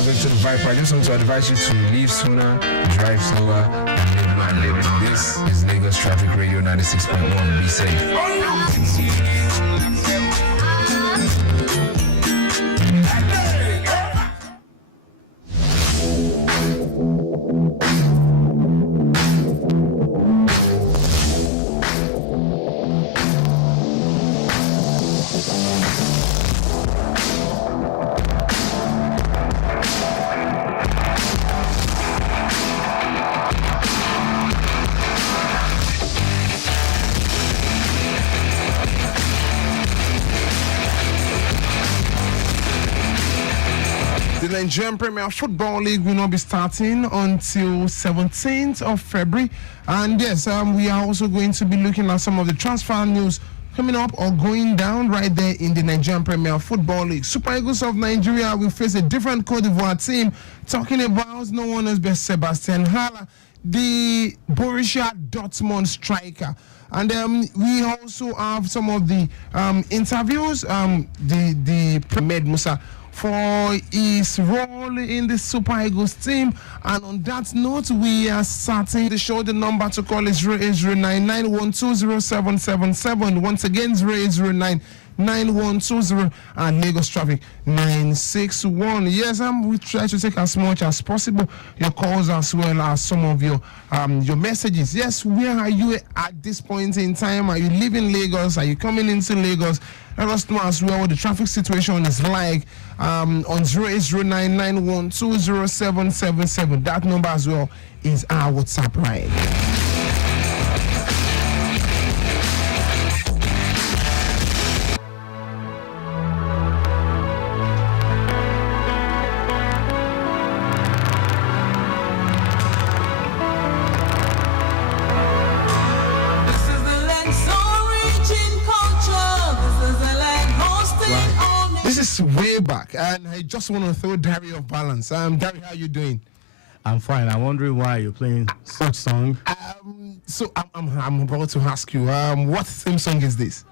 Welcome to the Viper. I just want to advise you to leave sooner, drive slower, and live longer. This is Lagos Traffic Radio 96.1. Be safe. The Nigerian Premier Football League will not be starting until 17th of February. And yes, we are also going to be looking at some of the transfer news coming up or going down right there in the Nigerian Premier Football League. Super Eagles of Nigeria will face a different Cote d'Ivoire team, talking about no one else but Sebastian Haller, the Borussia Dortmund striker. And we also have some of the interviews, the Ahmed Musa for his role in the Super Eagles team. And on that note, we are starting the show. The number to call is 08099120777. Once again, 0809912 and Lagos Traffic 961. Yes, we try to take as much as possible your calls as well as some of your messages. Yes, where are you at this point in time? Are you leaving Lagos? Are you coming into Lagos? Let us know as well what the traffic situation is like on 08099120777. That number as well is our WhatsApp line. Way back, and I just want to throw Dari off balance. Dari, how you doing? I'm fine. I'm wondering why you're playing such song. So I'm about to ask you, what theme song is this?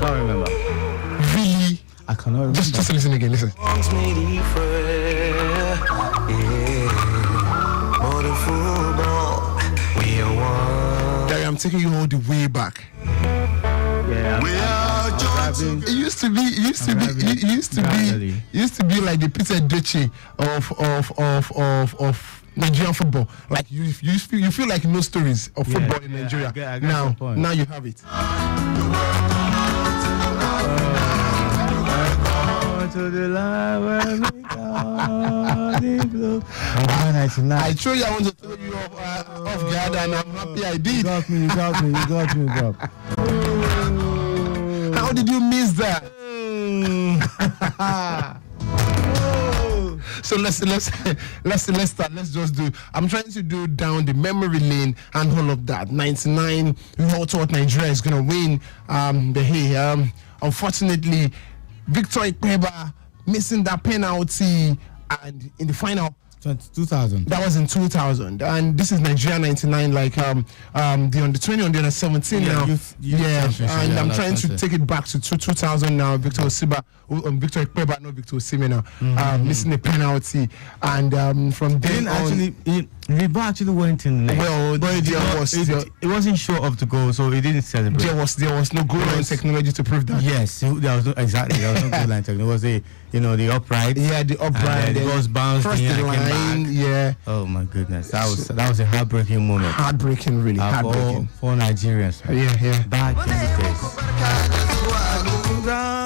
Can't remember. Really? I cannot remember. Just listen again. Listen. I'm taking you all the way back. Yeah, it used to be like the Peter Duce of Nigerian football. Like you feel like no stories of football in Nigeria. I Now you have it. To the line where we go. I told you I want to throw you off guard, and I'm happy I did. You got me. How did you miss that? So let's start. Let's just do. I'm trying to do down the memory lane and all of that. 99. We all thought Nigeria is gonna win. But hey, unfortunately, Victor Ikpeba missing that penalty, and in the final 2000. That was in 2000, and this is Nigeria 99, like the under 20, under 17 now. And I'm trying to take it back to 2000 now. Victor Ikpeba, not Victor Osimhen now, missing a penalty, and from then on, Riba actually went in late. Well, but it wasn't sure of the goal, so he didn't celebrate. There was no goal line technology to prove that. Yes, there was no goal line technology. It was the upright. Yeah, the upright. It was bounced in the line. Yeah. Oh my goodness, that was a heartbreaking moment. Heartbreaking, really heartbreaking for Nigerians. Yeah. Back in the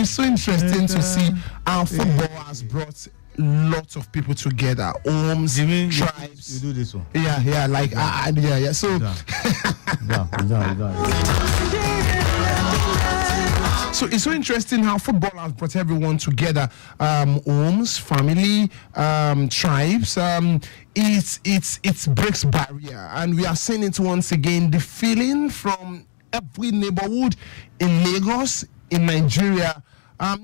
It's so interesting to see how football has brought lots of people together. Homes, tribes. You do this one. Yeah. Like yeah. So. So it's so interesting how football has brought everyone together. Homes, family, tribes. It breaks barrier, and we are seeing it once again. The feeling from every neighborhood in Lagos, in Nigeria,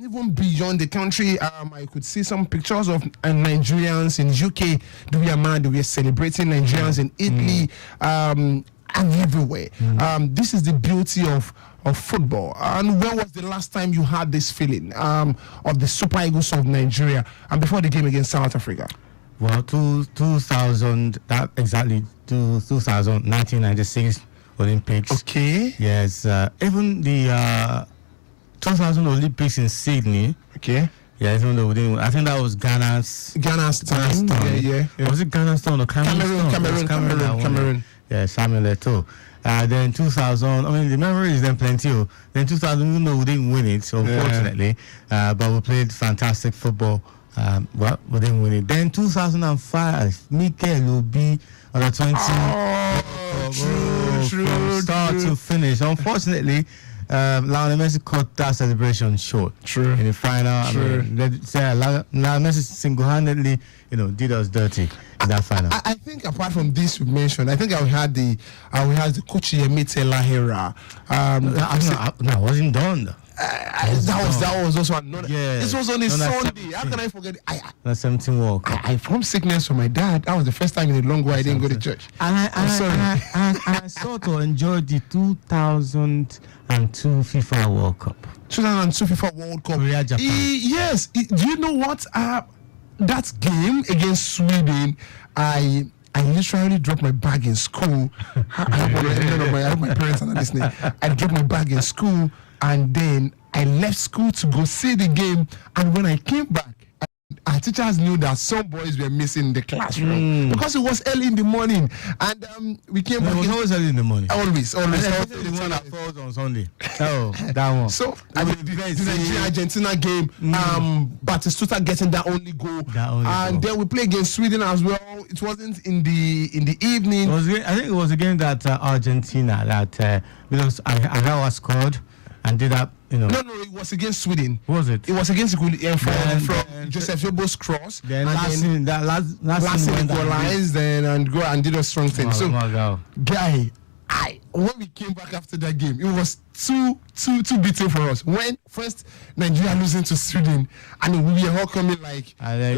even beyond the country. I could see some pictures of Nigerians in UK. They were celebrating Nigerians in Italy. and everywhere. This is the beauty of football. And when was the last time you had this feeling of the Super Eagles of Nigeria and before the game against South Africa? Well, 2000, that exactly 1996 Olympics. Okay. Yes, even the 2000 Olympics in Sydney. Okay. Yeah, even though we didn't, I think that was Ghana's time. Yeah. Was it Ghana's turn or Cameroon. Yeah, Samuel Eto'o. Then 2000, I mean, the memory is then plenty. Then 2000, even though we didn't win it, so unfortunately, but we played fantastic football. Well, we didn't win it. Then 2005, Mikel Obi on the 20. True. From start to finish. Unfortunately, Lionel Messi cut that celebration short. True. In the final, True. I mean, Lionel Messi single-handedly, did us dirty in that final. I think apart from this we mentioned, I think I had the coach Yemite Lahira. No, I wasn't done. That was also another. Yeah. This was on a Sunday. How can I forget it? That 17 World Cup. I formed sickness from my dad. That was the first time in a long while I didn't go to church. And I sort of enjoyed the 2002 FIFA World Cup. 2002 FIFA World Cup. Korea, Japan. Yes. Do you know what? That game against Sweden, I literally dropped my bag in school. I hope my parents are not listening. I dropped my bag in school, and then I left school to go see the game. And when I came back, our teachers knew that some boys were missing in the classroom because it was early in the morning. And we came back. It was always early in the morning. Always. The one that falls on Sunday. Oh, that one. So the Nigeria-Argentina game, Batistuta getting that only goal. Then we play against Sweden as well. It wasn't in the evening. I think it was against that Argentina that because Agawa scored and did that. No, it was against Sweden. Was it? It was against from Joseph Yobo's cross. Then last equalized and go and did a strong thing. Guy, when we came back after that game, it was too beating for us. When first Nigeria losing to Sweden, and we were all coming like a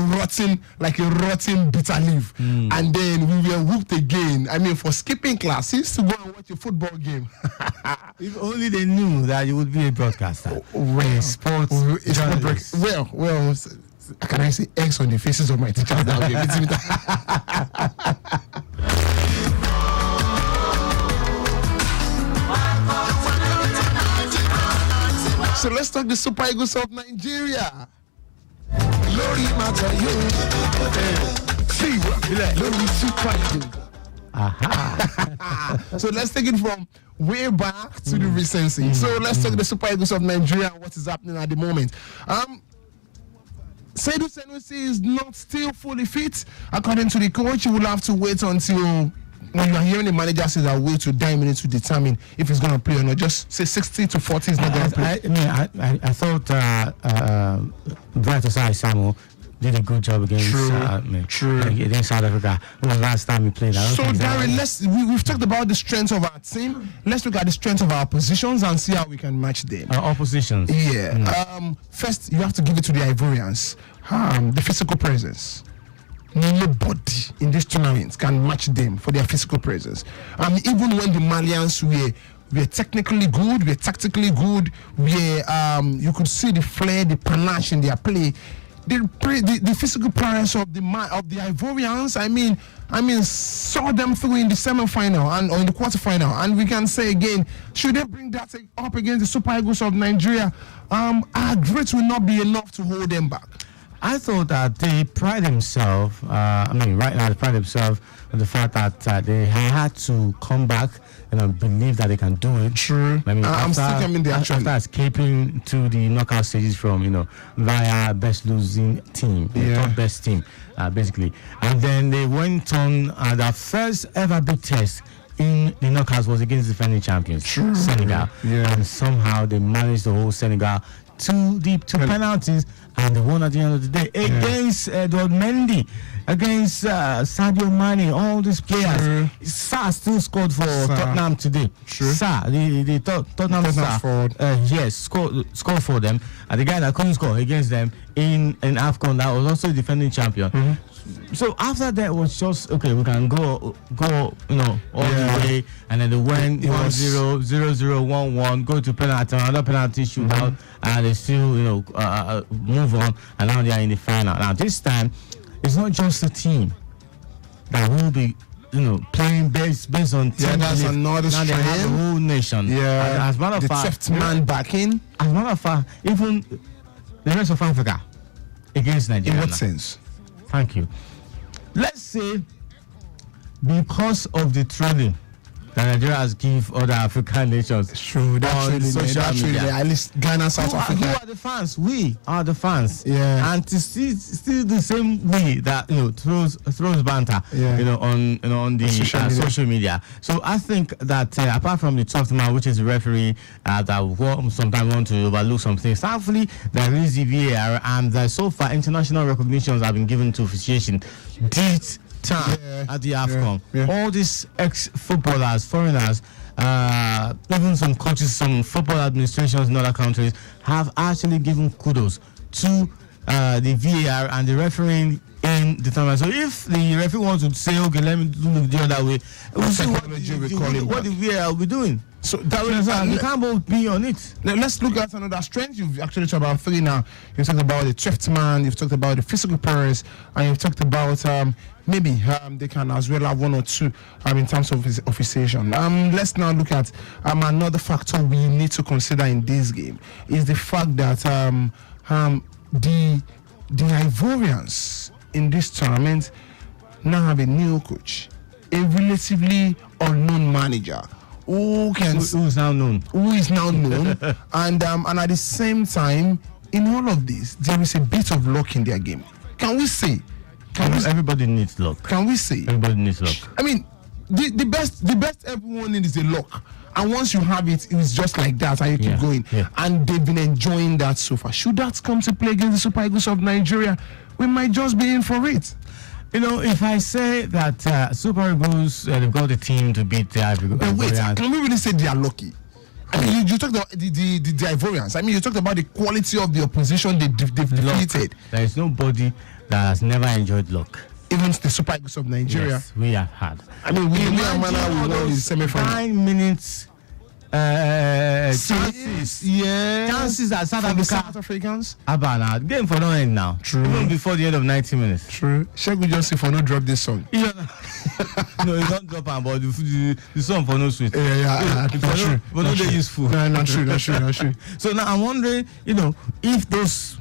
rotten bitter leaf, and then we were whooped again. I mean, for skipping classes to go and watch a football game. If only they knew that you would be a broadcaster. Sports. Well. Can I say X on the faces of my teachers? That would be a bit. So let's talk the Super Eagles of Nigeria. So let's take it from way back to the recency. So let's talk the Super Eagles of Nigeria and what is happening at the moment. Seydou Sanusi is not still fully fit. According to the coach, he will have to wait until when you are hearing the manager say that wait to 9 minutes to determine if he's going to play or not. Just say 60 to 40 is not going to play. I thought Bright Osai Samuel did a good job against South Africa. When the last time we played. So, Darren, we've talked about the strength of our team. Let's look at the strength of our positions and see how we can match them. Our oppositions. Yeah. First, you have to give it to the Ivorians. The physical presence. Nobody in this tournament can match them for their physical presence. Even when the Malians were technically good, were tactically good, you could see the flair, the panache in their play. The physical prowess of the Ivorians, I mean, saw them through in the semi-final or in the quarter-final, and we can say again, should they bring that up against the Super Eagles of Nigeria, our grit will not be enough to hold them back. I thought that they pride themselves. Right now they pride themselves on the fact that they had to come back and believe that they can do it. True. I'm still coming there. After escaping to the knockout stages from via best losing team, top best team, basically, and then they went on their first ever big test in the knockouts was against the defending champions, Senegal, and somehow they managed to hold Senegal to penalties, and they won at the end of the day against Edward Mendy. against Sadio Mane, all these players. Sa still scored for Tottenham today. Sa, the Tottenham star, yes, scored for them. And the guy that couldn't score against them in AFCON, that was also the defending champion. So after that was just okay. We can go, all the way, and then they went 1-0, 0-0, 1-1, go to penalty, another penalty shootout, and they still, move on, and now they are in the final. Now this time, it's not just the team that will be, playing based on team. Yeah, that's another now strand. they have the whole nation. Yeah, and as a matter of the fact, fifth man back in. As a matter of fact, even the rest of Africa against Nigeria. In what now. sense? Thank you. Let's say because of the training that Nigeria has given other African nations. True, that's social media. At least Ghana, South Africa. Who are the fans? We are the fans. Yeah. And to still the same way that throws banter. Yeah. On the social media. So I think that apart from the tough man, which is the referee, that sometimes want to overlook some things. Thankfully, there is the VAR, and so far international recognitions have been given to officiation. This time at the AFCON. All these ex-footballers, foreigners, even some coaches, some football administrations in other countries have actually given kudos to the VAR and the refereeing in the tournament. So if the referee wants to say, okay, let me do it the other way, we'll see what the VAR will be doing. So we can't both be on it. Let's look at another strength. You've actually talked about three now. You've talked about the fifth man, you've talked about the physical players, and you've talked about maybe they can as well have one or two in terms of officiation. Let's now look at another factor we need to consider in this game is the fact that the Ivorians in this tournament now have a new coach, a relatively unknown manager. Who is now known, and at the same time, in all of this, there is a bit of luck in their game. Can we say? Everybody needs luck. Can we say? Everybody needs luck. I mean, the best everyone needs is a luck, and once you have it, it's just like that, and you keep going. And they've been enjoying that so far. Should that come to play against the Super Eagles of Nigeria, we might just be in for it. If I say that Super Eagles, they've got the team to beat the Ivorians. But wait, can we really say they are lucky? I mean, you talked about the Ivorians. I mean, you talked about the quality of the opposition they've defeated. There is nobody that has never enjoyed luck. Even the Super Eagles of Nigeria. Yes, we have had. I mean, we won the semi-final. 9 minutes. Chances that South Africans. Abana, game for no end now. True. Even before the end of 90 minutes. True. Shegu just if I not drop this song. No, you don't drop am, but the song for no sweet. Yeah. Not true. But no, they useful. No, not true. So now I'm wondering, if those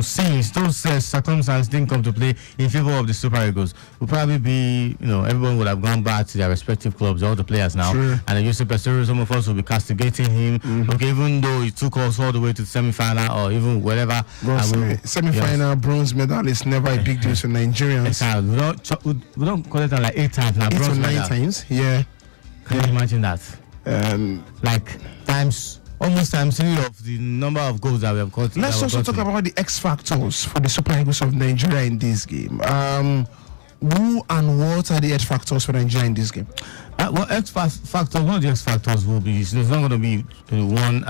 scenes, those circumstances didn't come to play in favor of the Super Eagles, would probably be, everyone would have gone back to their respective clubs, all the players now. True. And Joseph Pesero, some of us will be castigating him. Okay, even though he took us all the way to the semi-final or even whatever. Semi-final bronze medal is never a big deal to Nigerians. Exactly. We don't call it like 8 times now. 8 or 9 times, yeah. Can you imagine that? Almost times 3 of the number of goals that we have got. Let's also talk about the X factors for the Super Eagles of Nigeria in this game. Who and what are the X factors for Nigeria in this game? One of the X factors will be, there's not going to be one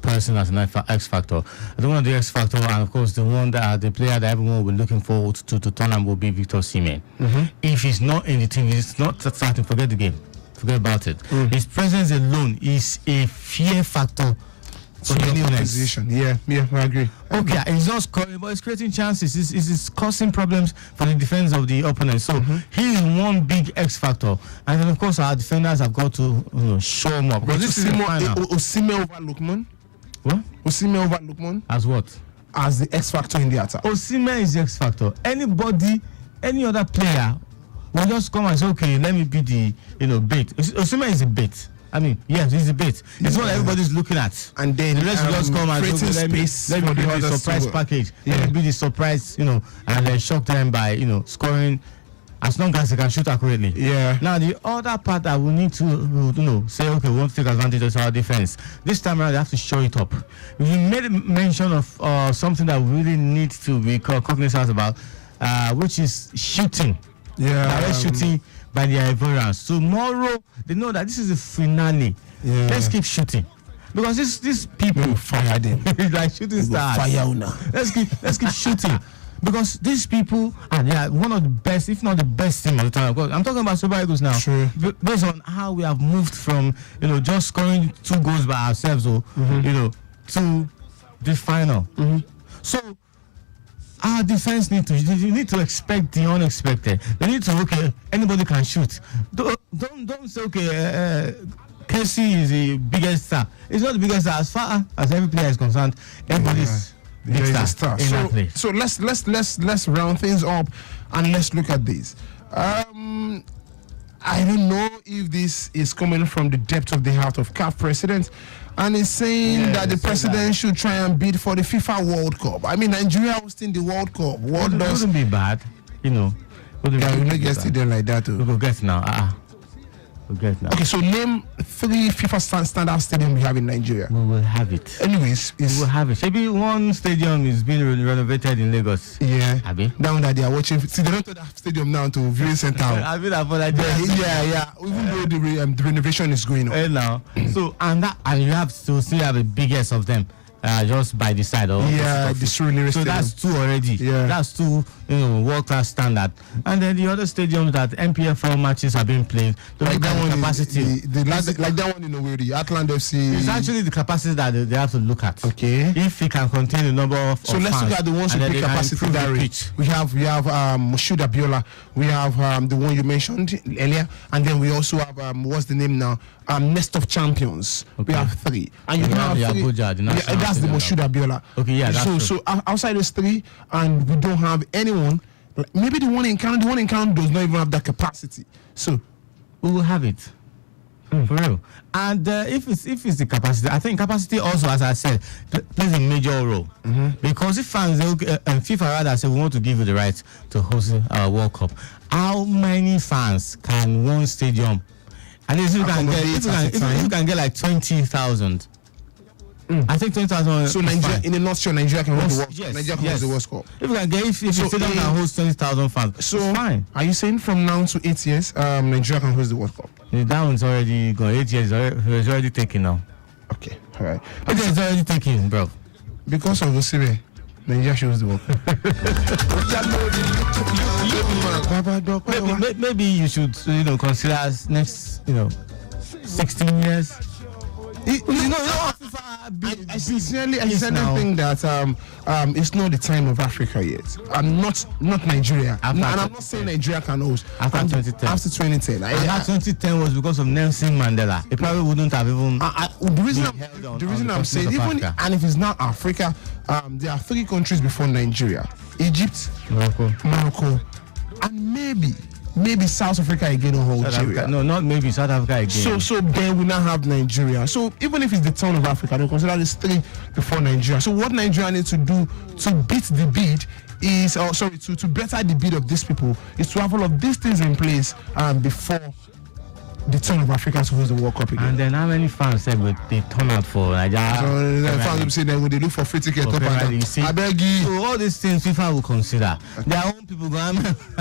person as an X factor. I think one of the X factor, and of course the one that the player that everyone will be looking forward to turn on will be Victor Osimhen. If he's not in the team, he's not starting, forget the game. Forget about it. His presence alone is a fear factor for any opposition. Yeah, I agree. Okay, he's not scoring, but he's creating chances. He's causing problems for the defense of the opponent. So he is one big X factor, and then of course our defenders have got to show him up. Because this is the final. Osimhen over Lookman. What? Osimhen over Lookman. As what? As the X factor in the attack. Osimhen is the X factor. Any other player will just come and say, okay, let me be the bait. Osimhen is a bait. I mean, yes, he's a bait. It's what everybody's looking at. And then the rest will just come and say, let me be the surprise package. Let me be the surprise, and then shock them by, scoring as long as they can shoot accurately. Yeah. Now, the other part that we need to, say, okay, we want to take advantage of our defense. This time around, they have to show it up. You made mention of something that we really need to be cognizant about. which is shooting. Yeah. Direct shooting by the Ivorians. Tomorrow, they know that this is the finale. Yeah. Let's keep shooting. Because these people fire them. it's like shooting stars. Fire now. Let's keep shooting. Because these people they are one of the best, if not the best team of the time. I'm talking about Super Eagles now. True. Based on how we have moved from just scoring 2 goals by ourselves, to the final. So our defense need to expect the unexpected. They need to anybody can shoot. Don't say Casey is the biggest star. It's not the biggest star as far as every player is concerned. Everybody's big star in that place. So let's round things up and let's look at this. I don't know if this is coming from the depth of the heart of CAF president, and he's saying that the president should try and bid for the FIFA World Cup. I mean, Nigeria hosting the World Cup. What does? Wouldn't be bad, Yeah, we not get stadium like that too. We will get now. Okay, so name 3 FIFA standard stadium we have in Nigeria. We will have it. Anyways, we will have it. Maybe one stadium is being renovated in Lagos. Yeah. Abi? Now that they are watching, see, they don't turn that stadium now to viewing center. I feel that for like yeah. Even though the renovation is going on. Now, so and you have to still have the biggest of them. Just by the side of so that's 2 already. Yeah. That's 2 world-class standard. And then the other stadiums that MPFL matches have been played, like that one capacity. Like that one in Owerri, Atland FC. It's actually the capacity that they have to look at. Okay. If it can contain the number of So let's look at the ones who play capacity that we have Moshood Abiola, we have the one you mentioned earlier, and then we also have what's the name now? Nest of Champions. Okay. We have 3. And you have 3. That's the Moshood Abiola. Okay, yeah, that's true. So outside those 3, and we don't have anyone. Maybe the one in Canada does not even have that capacity. So we will have it for real. And if it's the capacity, I think capacity also, as I said, plays a major role. Because if fans and FIFA rather say we want to give you the right to host a World Cup, how many fans can one stadium? And if you can get like 20,000. I think 20,000. So Nigeria, in a nutshell, Nigeria can host the World Cup. Yes, Nigeria can host the World Cup. If we can get, if the stadium can host 20,000 fans, so it's fine. Are you saying from now to 8 years, Nigeria can host the World Cup? That one's already gone. 8 years, it's already taken now. Okay, all right. Okay, it's already taken, bro. Because of Osime, Nigeria should host the World Cup. Maybe you should, consider next, 16 years. I sincerely think that it's not the time of Africa yet. Not Nigeria. And I'm not saying Nigeria can host. After 2010. After 2010. After 2010 was because of Nelson Mandela. It probably wouldn't have even. The reason I'm saying, even and if it's not Africa, there are 3 countries before Nigeria: Egypt, Morocco, and maybe South Africa again or Algeria. No, not maybe South Africa again. So then we now have Nigeria. So even if it's the turn of Africa, they consider this 3 before Nigeria. So what Nigeria needs to do to beat the bid is, to better the bid of these people is to have all of these things in place before the turn of Africa to host the World Cup again. And then how many fans said they turn out for Nigeria? So the fans will say that when they look for free ticket up and down. I beg you. So all these things FIFA will consider. Their own people go, how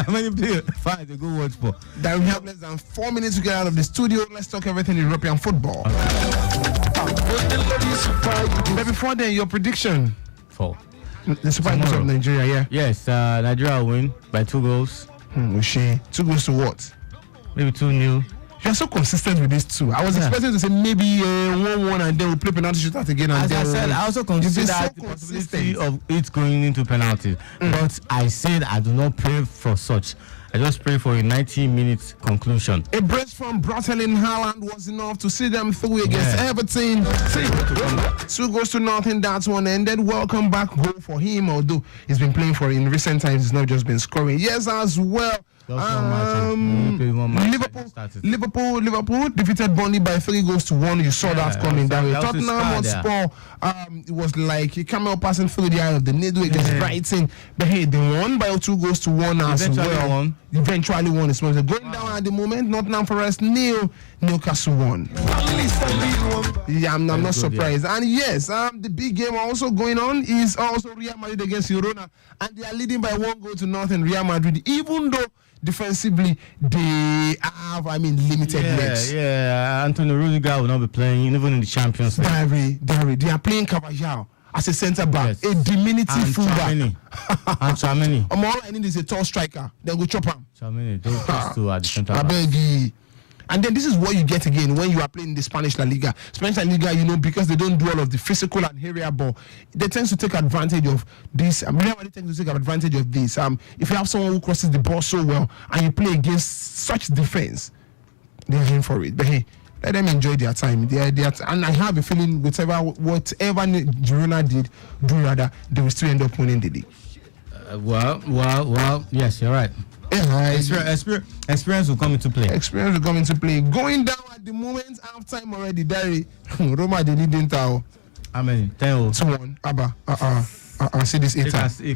many fans they go watch for? That we have less than 4 minutes to get out of the studio. Let's talk everything European football. But before then, your prediction for the Super Eagles of Nigeria, yeah? Yes, Nigeria will win by 2 goals. 2 goals to what? Maybe 2-0. You're so consistent with these 2. I was expecting to say maybe 1-1 and then we'll play penalty shootout again. And as I said, I also consider the possibility of it going into penalties. But I said I do not pray for such. I just pray for a 90-minute conclusion. A brace from Bratelin Haaland was enough to see them through against Everton. 2 goals to nothing, that one ended. Welcome back goal for him, although he's been playing for in recent times. He's not just been scoring. Yes, as well. Liverpool defeated Burnley by 3-1. You saw that coming down. Tottenham Hotspur, it was like a camel passing through the eye of the needle against Brighton. But hey, they won by 2-1 as well. Eventually won. It's going down at the moment. Nottingham Forest 0, Newcastle 1. Yeah, I'm not surprised. And yes, the big game also going on is also Real Madrid against Girona, and they are leading by 1-0. Real Madrid, even though defensively they have, limited legs. Yeah. Antonio Rudiger will not be playing even in the Champions League. They are playing Carvajal as a centre back, a diminutive fullback. And Tchouaméni. All I need is a tall striker. Then we chop him. Tchouaméni, those two at the centre back. And then this is what you get again when you are playing the Spanish La Liga. Spanish La Liga, because they don't do all of the physical and area ball, they tend to take advantage of this. Real Madrid tends to take advantage of this. If you have someone who crosses the ball so well and you play against such defense, they're in for it. But hey, let them enjoy their time. And I have a feeling whatever Girona did, they will still end up winning the league. Well, yes, you're right. Experience will come into play. Going down at the moment, half time already. Dari, Roma they leading tower. How many? 10. 2-1. Abba. See this 8. It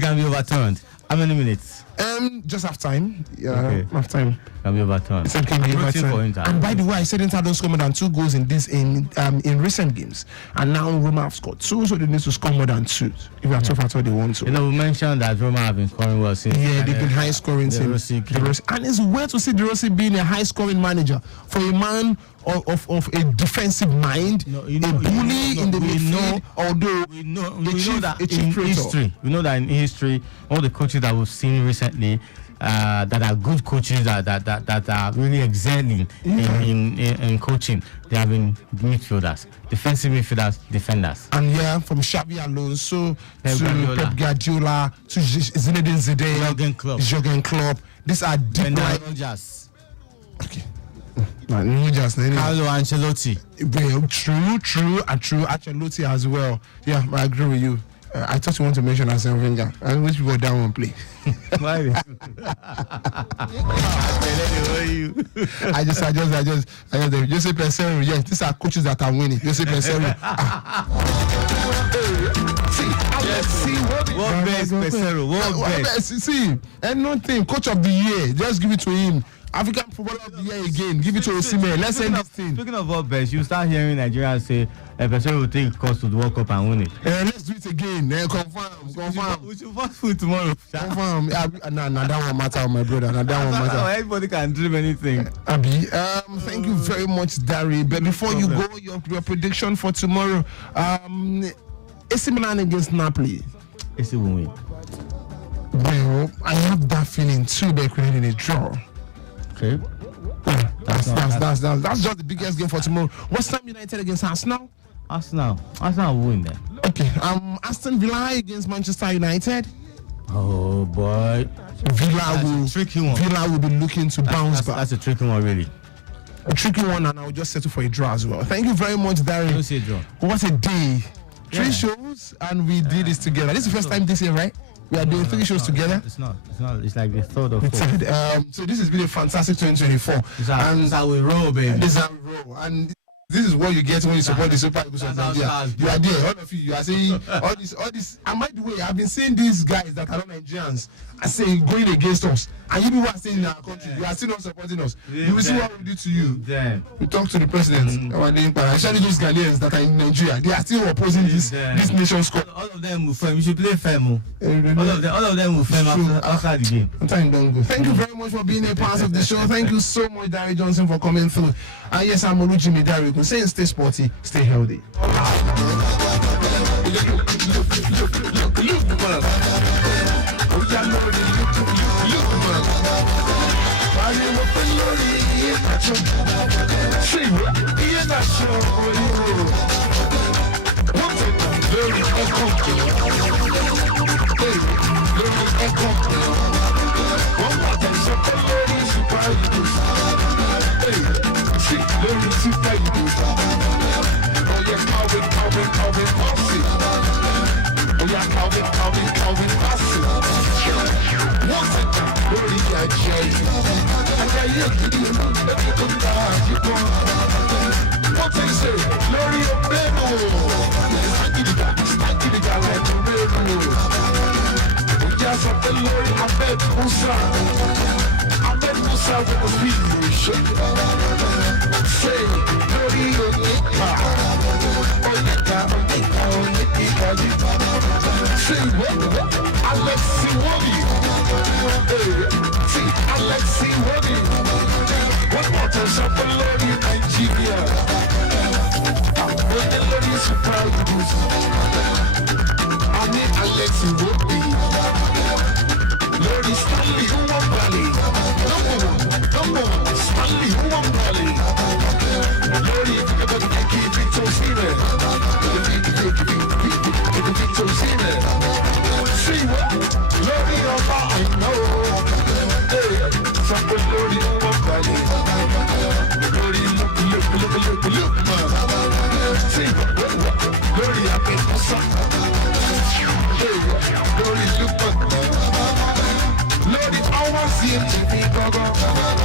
can be overturned. How many minutes? Just half time. Yeah, okay. Half time. Can be overturned. And by the way, I said Inter don't score more than 2 goals in recent games, and now Roma have scored 2, so they need to score more than 2 if that's what they want to. We mentioned that Roma have been scoring well since. Yeah, they've been high scoring since. And it's weird to see De Rossi being a high scoring manager for a man of a defensive mind, a bully in the midfield. Although we know that in history, all the coaches that we've seen recently that are good coaches that are really excelling in coaching, they have been midfielders, defensive midfielders, defenders. And from Xabi Alonso to Pep Guardiola to Zinedine Zidane, Jurgen Klopp. These are deep Rodgers. Okay. Carlo Ancelotti. Well, true. Ancelotti as well. Yeah, I agree with you. I thought you want to mention Arsene Wenger. I wish we were down one play. Why? I just Jose Peseiro. Yes, these are coaches that are winning. Jose Peseiro. What best Peseiro? What best? See, and nothing. Coach of the year. Just give it to him. African Footballer of the Year again. Give it to Osimhen. Let's end this thing. Speaking of what best, you start hearing Nigerians say Peseiro will take course to the World Cup and win it. Let's do it again. Confirm. We should fast food tomorrow. Confirm. Nah, that one matter, my brother. That one matter. Everybody can dream anything. Abi, thank you very much, Dari. But before you go, your prediction for tomorrow, AC Milan against Napoli. AC will win. Well, I have that feeling too, but creating a draw. Okay. That's just the biggest game for tomorrow. West Ham United against Arsenal? Arsenal will win then. Okay. Aston Villa against Manchester United? Oh boy. Villa will be looking to bounce back. That's a tricky one, really. A tricky one, and I will just settle for a draw as well. Thank you very much, Darren. Don't say draw. What a day. 3 shows, and we did this together. This is the first time this year, right? We are doing 3 shows together. It's not. It's like the third or fourth. So this has been a fantastic 2024. This is how we roll, baby. This is how we roll. And this is what you get when you support the Super Eagles of Nigeria. You are there, all of you. You are saying all this. And by the way, I've been saying these guys that are not Nigerians are saying going against us. And you people are saying in our country, you are still not supporting us. You will see what we do to you. We talk to the president, especially those Ghanaians that are in Nigeria. They are still opposing this nation's cause. All of them will film. You should play FEMO. All of them will film after the game. Time don't go. Thank you very much for being a part of the show. Thank you so much, Dari Johnson, for coming through. And yes, I'm Olujimi Dari. Saying stay sporty, stay healthy. Calvin, Calvin, Calvin, Calvin, Calvin, Calvin, sọ pé lórí Ahmed Musa with the speech. Say lórí oníkà oníkà. Say what? Alex Iwobi. See Alex Iwobi. One more time, sọ pé lórí Nigeria. When the lórí Super Eagles. I need Alex Iwobi. Lórí Stanley Nwabali. Number one, Stanley Nwabali. Lórí Victor Osimhen. Victor Osimhen. See what? Lórí ọba I know. Hey, Sample Lórí Nwabali. Lórí look, man. See what? Lórí Ahmed Musa. Hey, Lórí look, man. Lórí àwọn sí MTV gbọ́gbọ́.